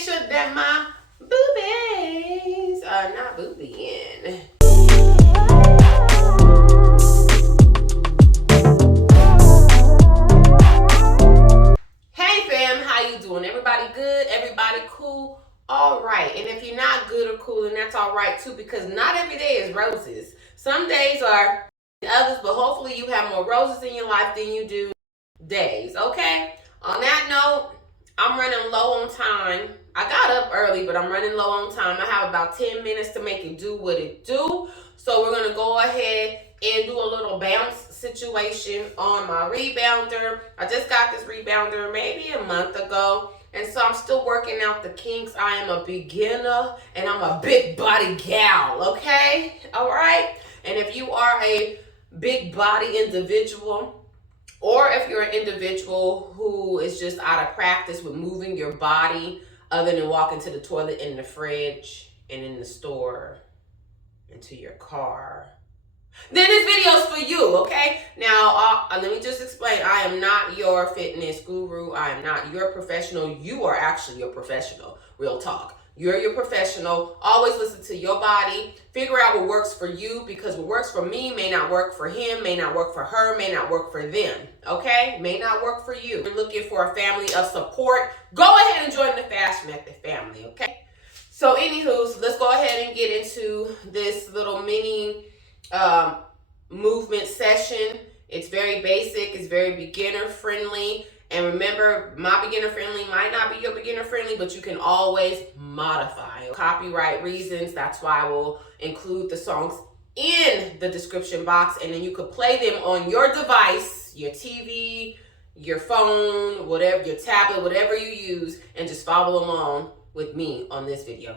sure that my boobies are not boobieing. Hey fam, how you doing? Everybody good? Everybody cool? All right. And if you're not good or cool, then that's all right too, because not every day is roses. Some days are others, but hopefully you have more roses in your life than you do days. Okay. On that note, I'm running low on time. I got up early, but I'm running low on time. I have about 10 minutes to make it do what it do. So we're gonna go ahead and do a little bounce situation on my rebounder. I just got this rebounder maybe a month ago. And so I'm still working out the kinks. I am a beginner and I'm a big body gal, okay? All right? And if you are a big body individual, or if you're an individual who is just out of practice with moving your body other than walking to the toilet, in the fridge, and in the store, into your car, then this video is for you, okay? Now, let me just explain. I am not your fitness guru. I am not your professional. You are actually your professional. Real talk. You're your professional. Always listen to your body. Figure out what works for you, because what works for me may not work for him, may not work for her, may not work for them, okay? May not work for you. You're looking for a family of support. Go ahead and join the FashMethod family, okay? So, anywho, let's go ahead and get into this little mini movement session. It's very basic, it's very beginner friendly. And remember, my beginner friendly might not be your beginner friendly, but you can always modify. Copyright reasons, that's why I will include the songs in the description box, and then you could play them on your device, your TV, your phone, whatever, your tablet, whatever you use, and just follow along with me on this video.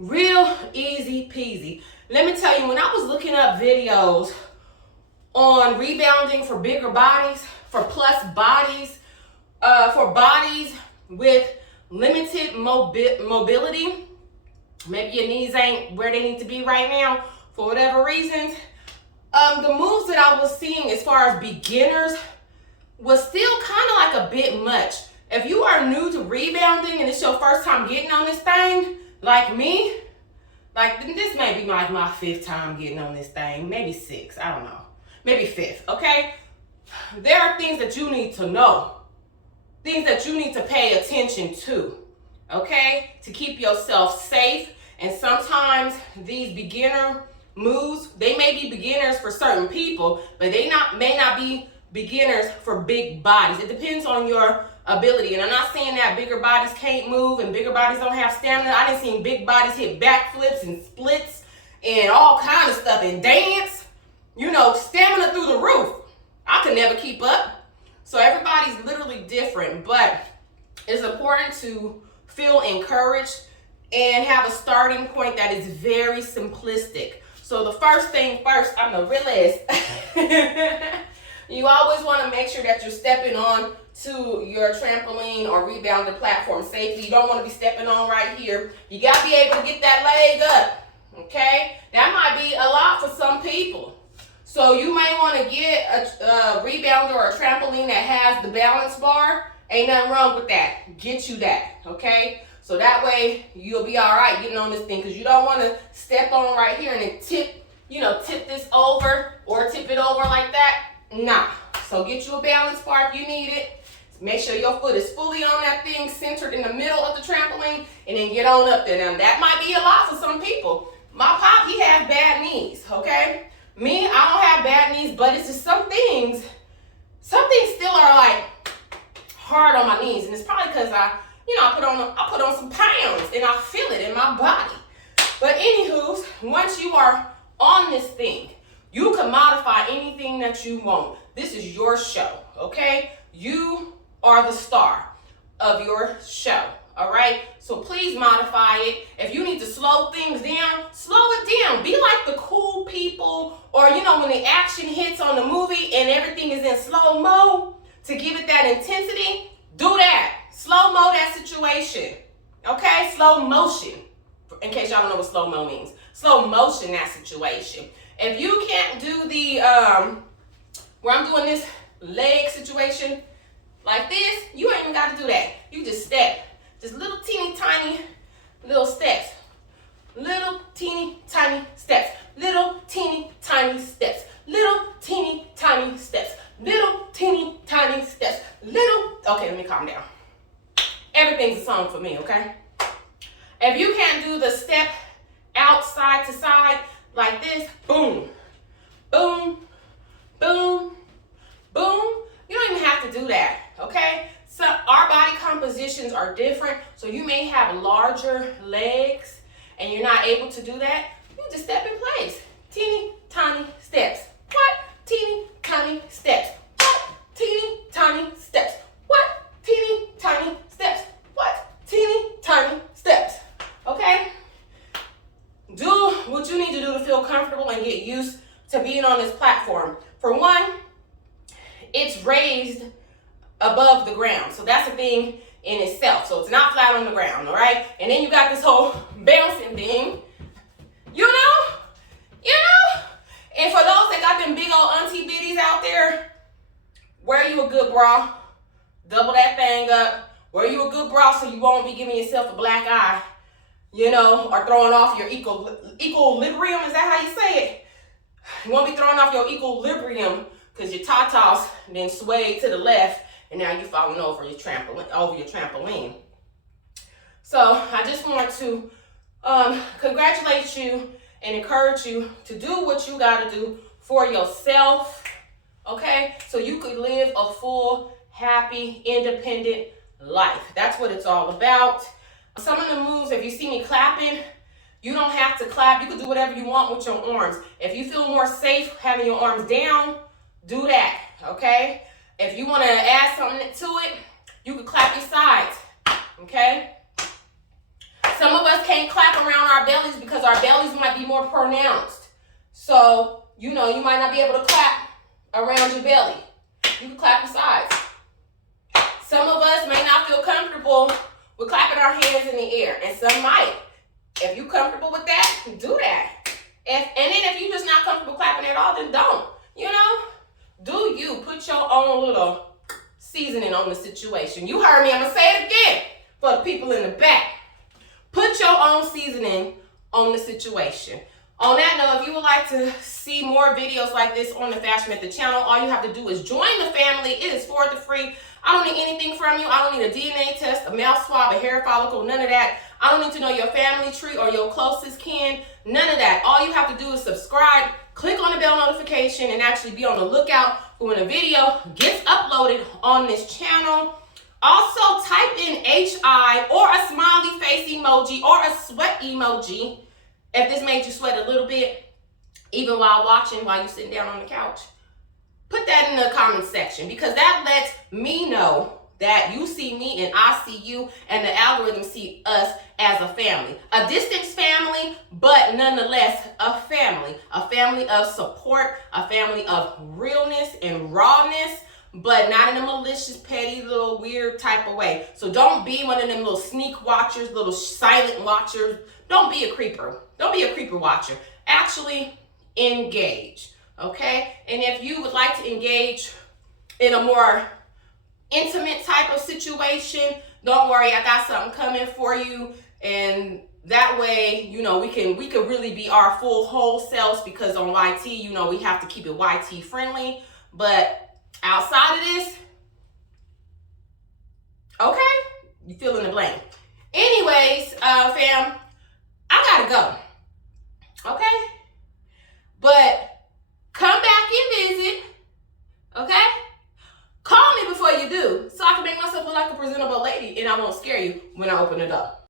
Real easy peasy. Let me tell you, when I was looking up videos on rebounding for bigger bodies, for plus bodies, for bodies with limited mobility, maybe your knees ain't where they need to be right now for whatever reasons, the moves that I was seeing as far as beginners was still kind of like a bit much. If you are new to rebounding and it's your first time getting on this thing, like me, like this may be like my 5th time getting on this thing, maybe 6, I don't know, maybe 5th, okay? There are things that you need to know, things that you need to pay attention to, okay? To keep yourself safe. And sometimes these beginner moves, they may be beginners for certain people, but they may not be beginners for big bodies. It depends on your ability. And I'm not saying that bigger bodies can't move and bigger bodies don't have stamina. I done seen big bodies hit backflips and splits and all kind of stuff and dance. You know, stamina through the roof. I could never keep up. So everybody's literally different, but it's important to feel encouraged and have a starting point that is very simplistic. So the first thing first, I'm the realist. You always want to make sure that you're stepping on to your trampoline or rebounder platform safely. You don't want to be stepping on right here. You got to be able to get that leg up, okay? That might be a lot for some people. So you may want to get a rebounder or a trampoline that has the balance bar. Ain't nothing wrong with that. Get you that, okay? So that way you'll be all right getting on this thing, because you don't want to step on right here and then tip this over or tip it over like that. Nah. So get you a balance bar if you need it. Make sure your foot is fully on that thing, centered in the middle of the trampoline, and then get on up there. Now that might be a lot for some people. My pop, he has bad knees, okay? Me, I don't have bad knees, but it's just some things still are like hard on my knees, and it's probably because I put on some pounds and I feel it in my body. But anywho, once you are on this thing, you can modify anything that you want. This is your show, okay? You are the star of your show, all right? So please modify it. If you need to slow things down, slow it down. Be like the cool people, or when the action hits on the movie and everything is in slow-mo to give it that intensity, do that. Slow-mo that situation, okay? Slow motion, in case y'all don't know what slow-mo means. Slow motion that situation. If you can't do the, where I'm doing this leg situation like this, you ain't even got to do that. You just step. Just little teeny tiny little steps. Little teeny tiny steps. Little teeny tiny steps. Little teeny tiny steps. Little teeny tiny steps. Okay, let me calm down. Everything's a song for me, okay? If you can't do the step out side to side like this, boom, boom, boom, boom, you don't even have to do that, okay? So our body compositions are different, so you may have larger legs and you're not able to do that. You just step in place. Teeny tiny steps. What? Teeny tiny steps. What? Teeny tiny steps. What? Teeny tiny steps. What? Teeny tiny steps. Okay? Do what you need to do to feel comfortable and get used to being on this platform. For one, it's raised above the ground. So that's a thing in itself. So it's not flat on the ground, all right? And then you got this whole bouncing thing, And for those that got them big old auntie bitties out there, wear you a good bra. Double that thing up. Wear you a good bra so you won't be giving yourself a black eye, or throwing off your equilibrium. Is that how you say it? You won't be throwing off your equilibrium because your tatas then swayed to the left and now you're falling over your trampoline. So I just want to congratulate you and encourage you to do what you got to do for yourself, okay? So you could live a full, happy, independent life. That's what it's all about. Some of the moves, if you see me clapping, you don't have to clap. You can do whatever you want with your arms. If you feel more safe having your arms down, do that, okay? If you want to add something to it, you can clap your sides, okay? Some of us can't clap around our belly be more pronounced. So, you know, you might not be able to clap around your belly. You can clap your sides. Some of us may not feel comfortable with clapping our hands in the air, and some might. If you're comfortable with that, do that. And then if you're just not comfortable clapping at all, then don't. You know, do you. Put your own little seasoning on the situation. You heard me. I'm going to say it again for the people in the back. Put your own seasoning on the situation. On that note, if you would like to see more videos like this on the FashMethod channel, all you have to do is join the family. It is for the free. I don't need anything from you. I don't need a DNA test, a mouth swab, a hair follicle, none of that. I don't need to know your family tree or your closest kin, none of that. All you have to do is subscribe, click on the bell notification, and actually be on the lookout for when a video gets uploaded on this channel. Also, type in HI or a smiley face emoji or a sweat emoji if this made you sweat a little bit, even while watching, while you're sitting down on the couch. Put that in the comment section, because that lets me know that you see me and I see you, and the algorithm see us as a family. A distant family, but nonetheless a family of support, a family of realness and rawness, but not in a malicious, petty, little weird type of way. So don't be one of them little sneak watchers, little silent watchers. Don't be a creeper. Don't be a creeper watcher. Actually engage, okay? And if you would like to engage in a more intimate type of situation, don't worry, I got something coming for you. And that way, you know, we could really be our full whole selves, because on YT, you know, we have to keep it YT friendly. But outside of this, okay, you fill in the blank. Anyways, fam, I gotta go, okay? But come back and visit, okay? Call me before you do, so I can make myself look like a presentable lady and I won't scare you when I open the door.